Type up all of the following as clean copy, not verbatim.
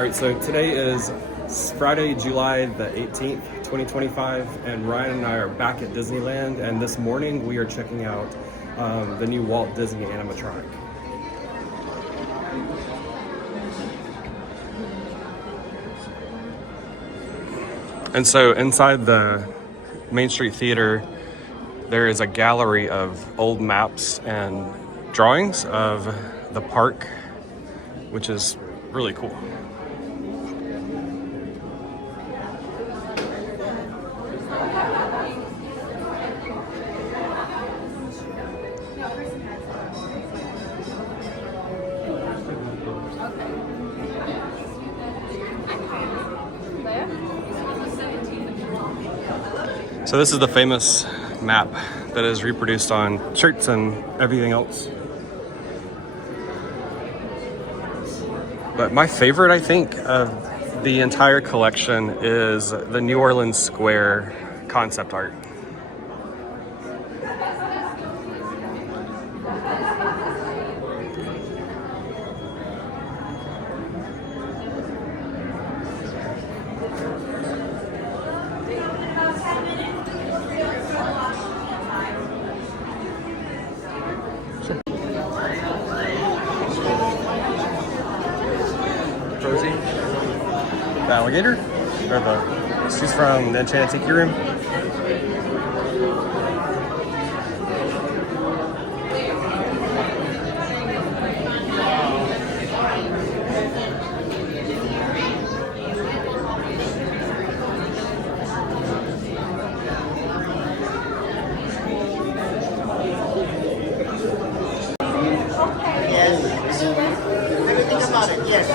Alright, so today is Friday, July the 18th, 2025, and Ryan and I are back at Disneyland, and this morning we are checking out the new Walt Disney animatronic. And so inside the Main Street Theater, there is a gallery of old maps and drawings of the park, which is really cool. So this is the famous map that is reproduced on shirts and everything else. But my favorite, I think, of the entire collection is the New Orleans Square concept art. Rosie, the alligator, or she's from the Enchanted Tiki Room. Everything about it, yes.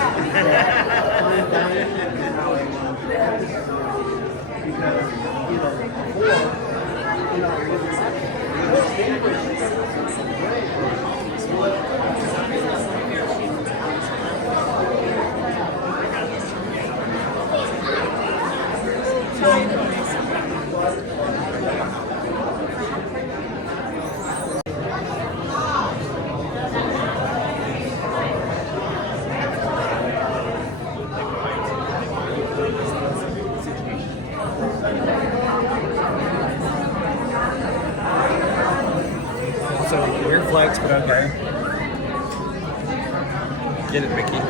So weird flex, but okay. Get it, Mickey.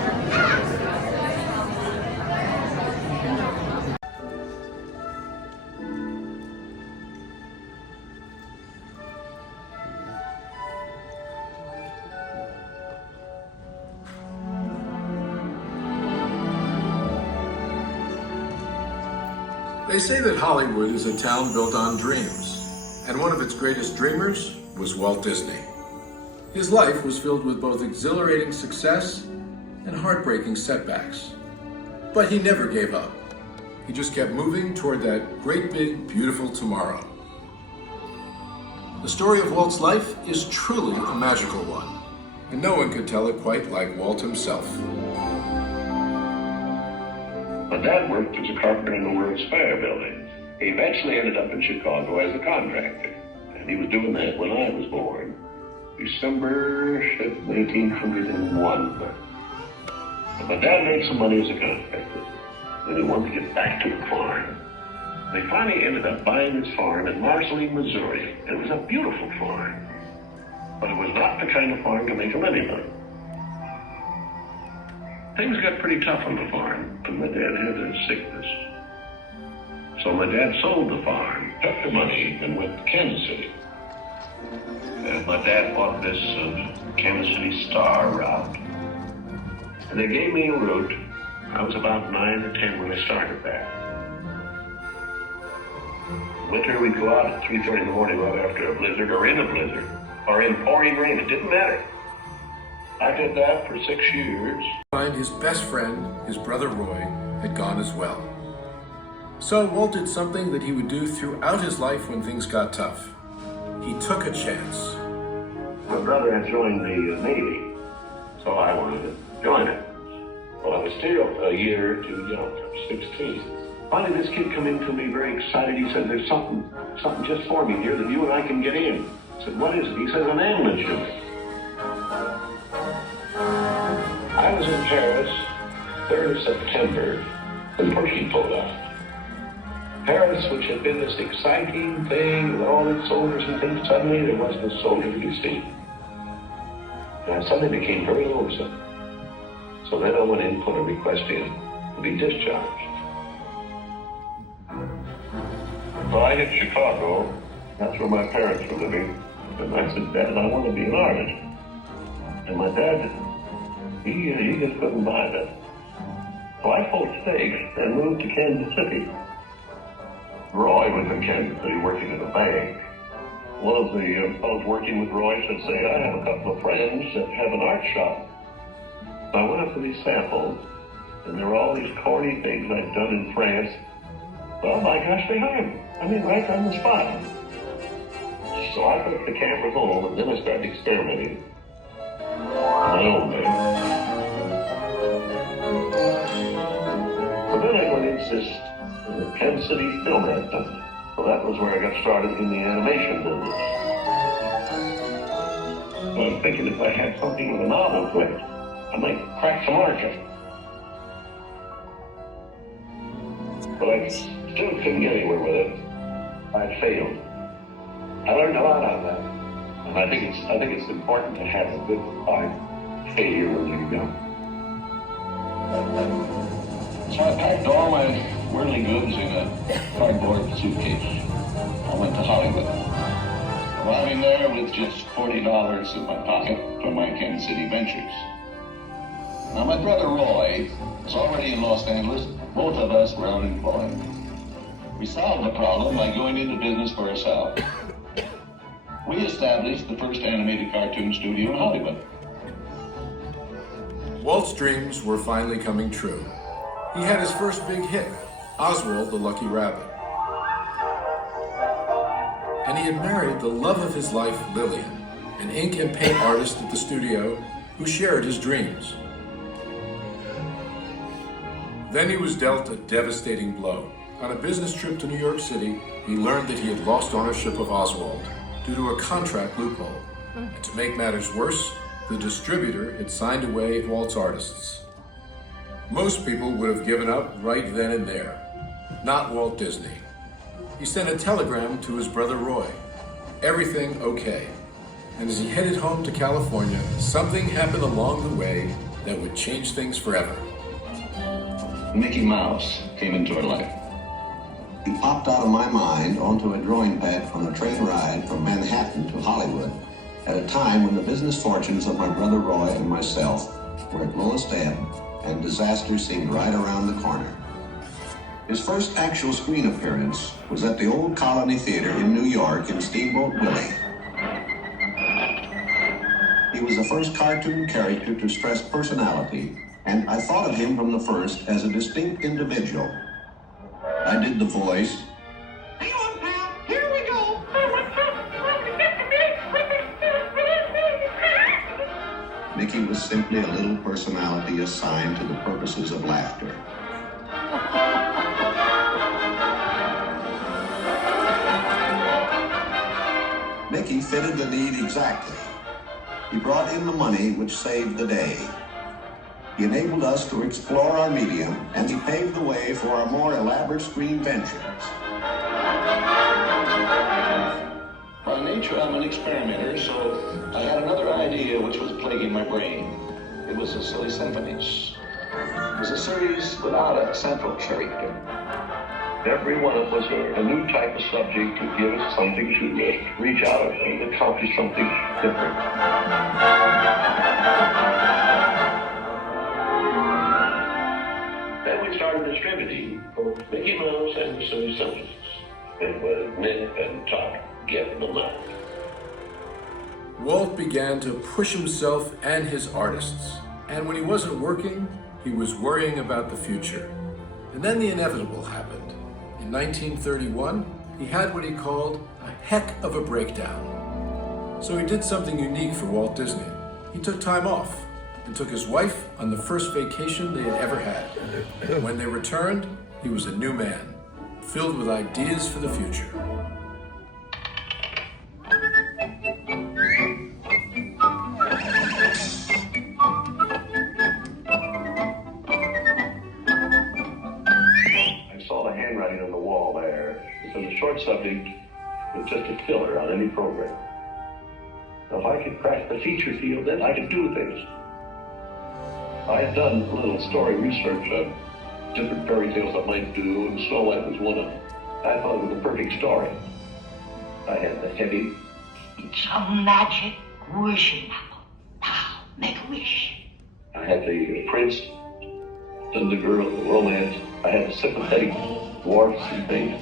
They say that Hollywood is a town built on dreams, and one of its greatest dreamers was Walt Disney. His life was filled with both exhilarating success and heartbreaking setbacks. But he never gave up. He just kept moving toward that great big, beautiful tomorrow. The story of Walt's life is truly a magical one, and no one could tell it quite like Walt himself. My dad worked as a carpenter in the World's Fair building. He eventually ended up in Chicago as a contractor, and he was doing that when I was born, December 1801. But my dad made some money as a contractor, and he wanted to get back to the farm. They finally ended up buying this farm in Marceline, Missouri. It was a beautiful farm, but it was not the kind of farm to make a living on. Things got pretty tough on the farm, and my dad had a sickness. So my dad sold the farm, took the money, and went to Kansas City. And my dad bought this Kansas City Star route. And they gave me a route. I was about 9 or 10 when I started that. Winter, we'd go out at 3:30 in the morning right after a blizzard, or in a blizzard, or in pouring rain. It didn't matter. I did that for 6 years. His best friend, his brother Roy, had gone as well. So Walt did something that he would do throughout his life when things got tough. He took a chance. My brother had joined the Navy, so I wanted to join it. Well, I was still a year too young, 16. Finally, this kid come in to me very excited. He said, "There's something just forming here that you and I can get in." I said, "What is it?" He said, "An ambulance unit." I was in Paris 3rd of September, the Pershing pulled off. Paris, which had been this exciting thing with all its soldiers and things, suddenly there wasn't a soldier to be seen. And I suddenly became very lonesome. So then I went in and put a request in to be discharged. So I hit Chicago. That's where my parents were living. And I said, Dad, I want to be an artist. And my dad, he just couldn't buy that. So I pulled stakes and moved to Kansas City. Roy was in Kansas City working at a bank. One of the fellows working with Roy said, say, I have a couple of friends that have an art shop. So I went up to these samples, and there were all these corny things I'd done in France. Well, my gosh, they hired me. I mean, right on the spot. So I took the camera home, and then I started experimenting on my own way. So then I went into this Kansas City Film Center. So that was where I got started in the animation business. So I was thinking if I had something with a novel to it, I might crack the market. But I still couldn't get anywhere with it. I failed. I learned a lot out of that. And I think it's important to have a good failure when you're young. So I packed all my worldly goods in a cardboard suitcase. I went to Hollywood. Arriving there with just $40 in my pocket from my Kansas City ventures. Now my brother Roy was already in Los Angeles. Both of us were unemployed. We solved the problem by going into business for ourselves. We established the first animated cartoon studio in Hollywood. Walt's dreams were finally coming true. He had his first big hit, Oswald the Lucky Rabbit. And he had married the love of his life, Lillian, an ink and paint artist at the studio who shared his dreams. Then he was dealt a devastating blow. On a business trip to New York City, he learned that he had lost ownership of Oswald due to a contract loophole. And to make matters worse, the distributor had signed away Walt's artists. Most people would have given up right then and there. Not Walt Disney. He sent a telegram to his brother Roy. Everything okay. And as he headed home to California, something happened along the way that would change things forever. Mickey Mouse came into our life. He popped out of my mind onto a drawing pad on a train ride from Manhattan to Hollywood at a time when the business fortunes of my brother Roy and myself were at lowest ebb and disaster seemed right around the corner. His first actual screen appearance was at the Old Colony Theater in New York in Steamboat Willie. He was the first cartoon character to stress personality, and I thought of him from the first as a distinct individual. I did the voice. Hang on, pal. Here we go. Mickey was simply a little personality assigned to the purposes of laughter. Mickey fitted the need exactly. He brought in the money which saved the day. He enabled us to explore our medium, and he paved the way for our more elaborate screen ventures. By nature, I'm an experimenter, so I had another idea which was plaguing my brain. It was the Silly Symphonies. It was a series without a central character. Every one of us was a new type of subject to give us something to reach out and accomplish something different. Then we started distributing for Mickey Mouse and the Silly Symphonies. It was Nick and Todd getting them out. Walt began to push himself and his artists. And when he wasn't working, he was worrying about the future. And then the inevitable happened. In 1931, he had what he called a heck of a breakdown. So he did something unique for Walt Disney. He took time off and took his wife on the first vacation they had ever had. When they returned, he was a new man, filled with ideas for the future. was just a filler on any program. Now, if I could crack the feature field, then I could do things. I had done a little story research on different fairy tales I might do, and Snow White was one of them. I thought it was a perfect story. I had the heavy. It's a magic wishing apple. Now, make a wish. I had the prince and the girl, the romance. I had the sympathetic dwarfs and things.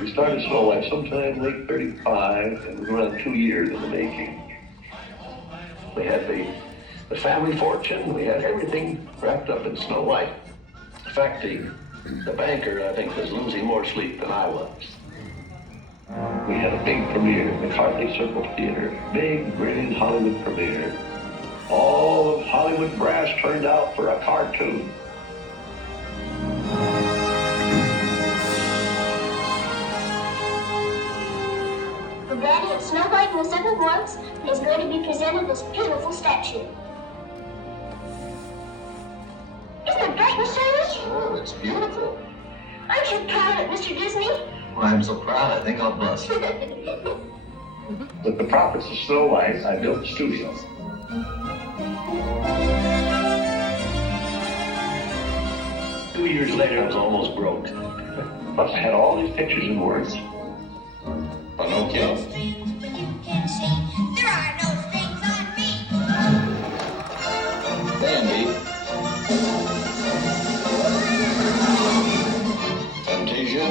We started Snow White sometime late 35, and it was around 2 years in the making. We had the family fortune, we had everything wrapped up in Snow White. In fact, the banker, I think, was losing more sleep than I was. We had a big premiere at the McCartney Circle Theater, big, grand Hollywood premiere. All of Hollywood brass turned out for a cartoon. The Granny at Snow White and the Seven Dwarfs is going to be presented this beautiful statue. Isn't it bright and shiny? Oh, it's beautiful. Aren't you proud of it, Mr. Disney? Well, I'm so proud, I think I'll bust. With the profits of Snow White, I built the studio. Two years later, I was almost broke. Plus, I had all these pictures and words. Pinocchio. There are no things on me. Bambi. Fantasia.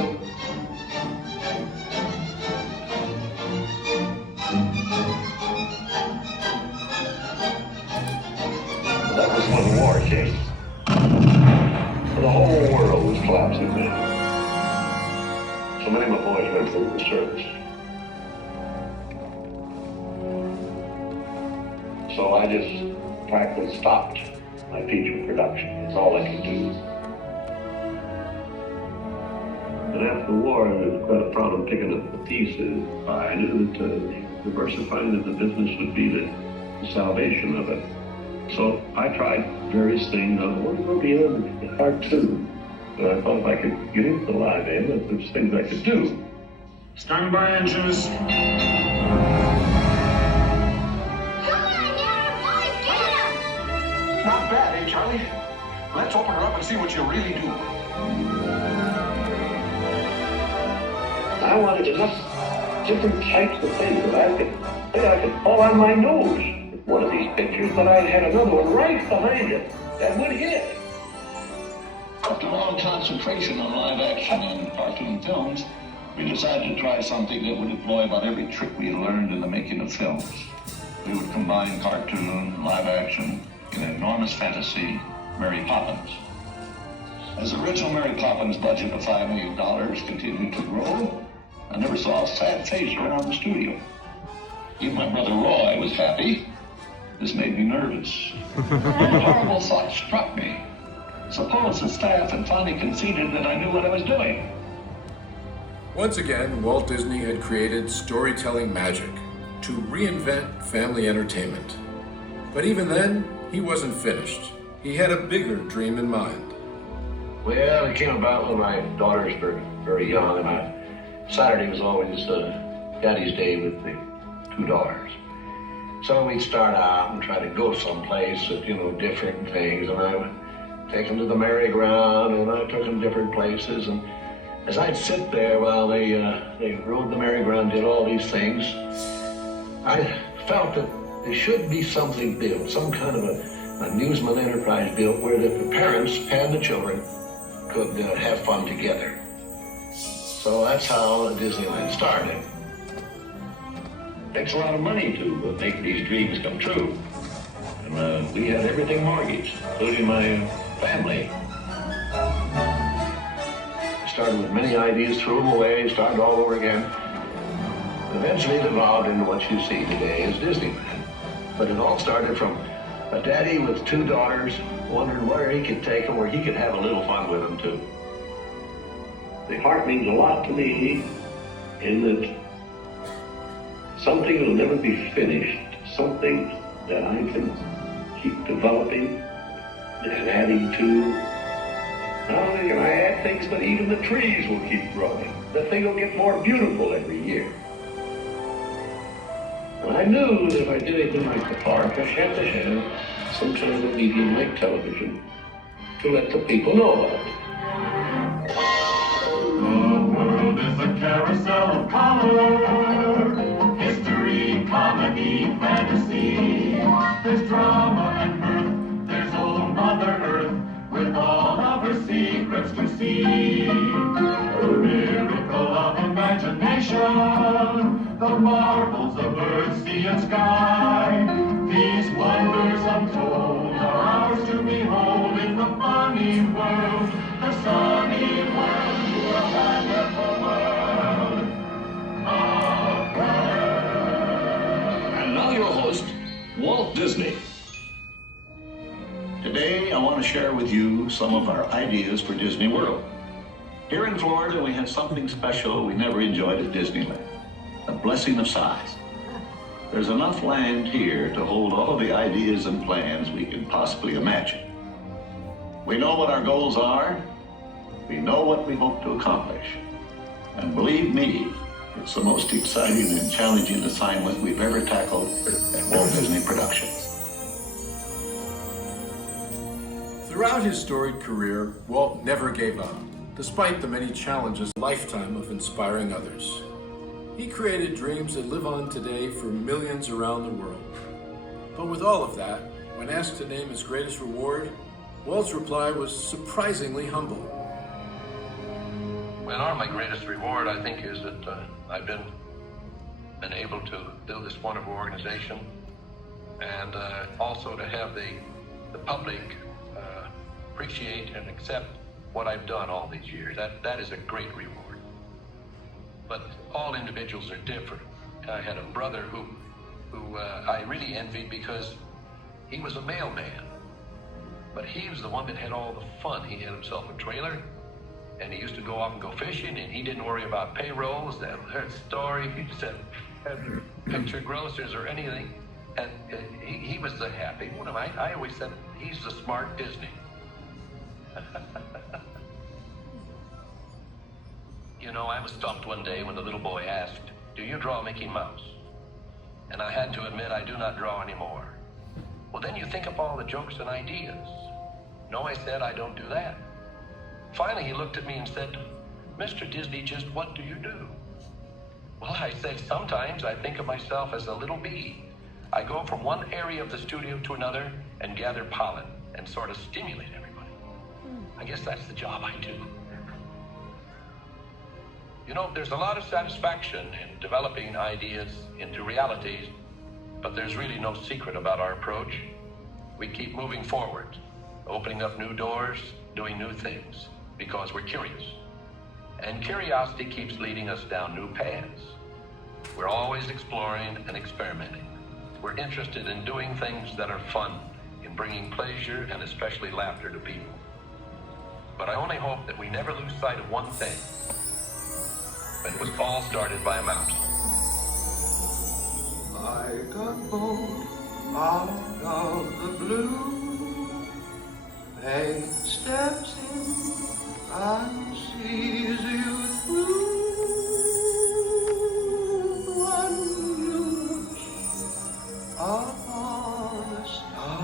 That was when the war came. The whole world was collapsing then. So many of my boys went through the service. So I just practically stopped my feature production. It's all I could do. And after the war, there was quite a problem picking up the pieces. I knew that diversifying in the business would be the salvation of it. So I tried various things. I wanted to go beyond the cartoon. But I thought if I could get into the live end, that there's things I could do. Stand by, engines. Come on, Dad, boys, get him! Not bad, eh, Charlie? Let's open her up and see what you really do. I wanted enough different types of things that I could fall on my nose with one of these pictures, but I had another one right behind it that would hit. After long concentration on live action and cartoon films, we decided to try something that would employ about every trick we had learned in the making of films. We would combine cartoon, live action, in an enormous fantasy, Mary Poppins. As the original Mary Poppins budget of $5 million continued to grow, I never saw a sad face around the studio. Even my brother Roy was happy. This made me nervous. A horrible thought struck me. Suppose the staff had finally conceded that I knew what I was doing. Once again, Walt Disney had created storytelling magic to reinvent family entertainment. But even then, he wasn't finished. He had a bigger dream in mind. Well, it came about when my daughters were very young, and Saturday was always Daddy's Day with the two daughters. So we'd start out and try to go someplace with, different things, and I would take them to the merry-go-round, and I took them different places, and as I'd sit there while they rode the merry-go-round, did all these things, I felt that there should be something built, some kind of an amusement enterprise built where the parents and the children could have fun together. So that's how Disneyland started. It takes a lot of money to make these dreams come true. And we had everything mortgaged, including my family. I started with many ideas, threw them away, started all over again. Eventually it evolved into what you see today as Disneyland. But it all started from a daddy with two daughters wondering where he could take them, where he could have a little fun with them too. The heart means a lot to me in that something will never be finished, something that I can keep developing and adding to Not only can I add things, but even the trees will keep growing. The thing will get more beautiful every year. And I knew that if I did anything like the park, I had to have some kind of medium like television to let the people know about it. The world is a carousel of color. History, comedy, fantasy. There's drama and mirth. There's old Mother Earth with all of her secrets to see. The miracle of imagination. The marvels of earth, sea, and sky. These wonders untold are ours to behold in the funny world, the sunny world, the wonderful world of Earth. And now your host, Walt Disney. Today, I want to share with you some of our ideas for Disney World. Here in Florida, we have something special we never enjoyed at Disneyland. A blessing of size. There's enough land here to hold all the ideas and plans we can possibly imagine. We know what our goals are. We know what we hope to accomplish. And believe me, it's the most exciting and challenging assignment we've ever tackled at Walt Disney Productions. Throughout his storied career, Walt never gave up, despite the many challenges, a lifetime of inspiring others. He created dreams that live on today for millions around the world. But with all of that, when asked to name his greatest reward, Walt's reply was surprisingly humble. Well, my greatest reward, I think, is that I've been able to build this wonderful organization, and also to have the public appreciate and accept what I've done all these years. That is a great reward. But all individuals are different. I had a brother who I really envied because he was a mailman. But he was the one that had all the fun. He had himself a trailer, and he used to go off and go fishing, and he didn't worry about payrolls, that story, he just had picture grocers or anything. And he was the happy one. I always said he's the smart Disney. You know, I was stumped one day when the little boy asked, "Do you draw Mickey Mouse?" And I had to admit I do not draw anymore. Well, then you think of all the jokes and ideas. No, I said, I don't do that. Finally, he looked at me and said, "Mr. Disney, just what do you do?" Well, I said, sometimes I think of myself as a little bee. I go from one area of the studio to another and gather pollen and sort of stimulate everybody. I guess that's the job I do. You know, there's a lot of satisfaction in developing ideas into realities, but there's really no secret about our approach. We keep moving forward, opening up new doors, doing new things, because we're curious. And curiosity keeps leading us down new paths. We're always exploring and experimenting. We're interested in doing things that are fun, in bringing pleasure and especially laughter to people. But I only hope that we never lose sight of one thing. It was all started by a mouse. Like a bolt out of the blue, fate steps in and sees you through. One you wish upon a star.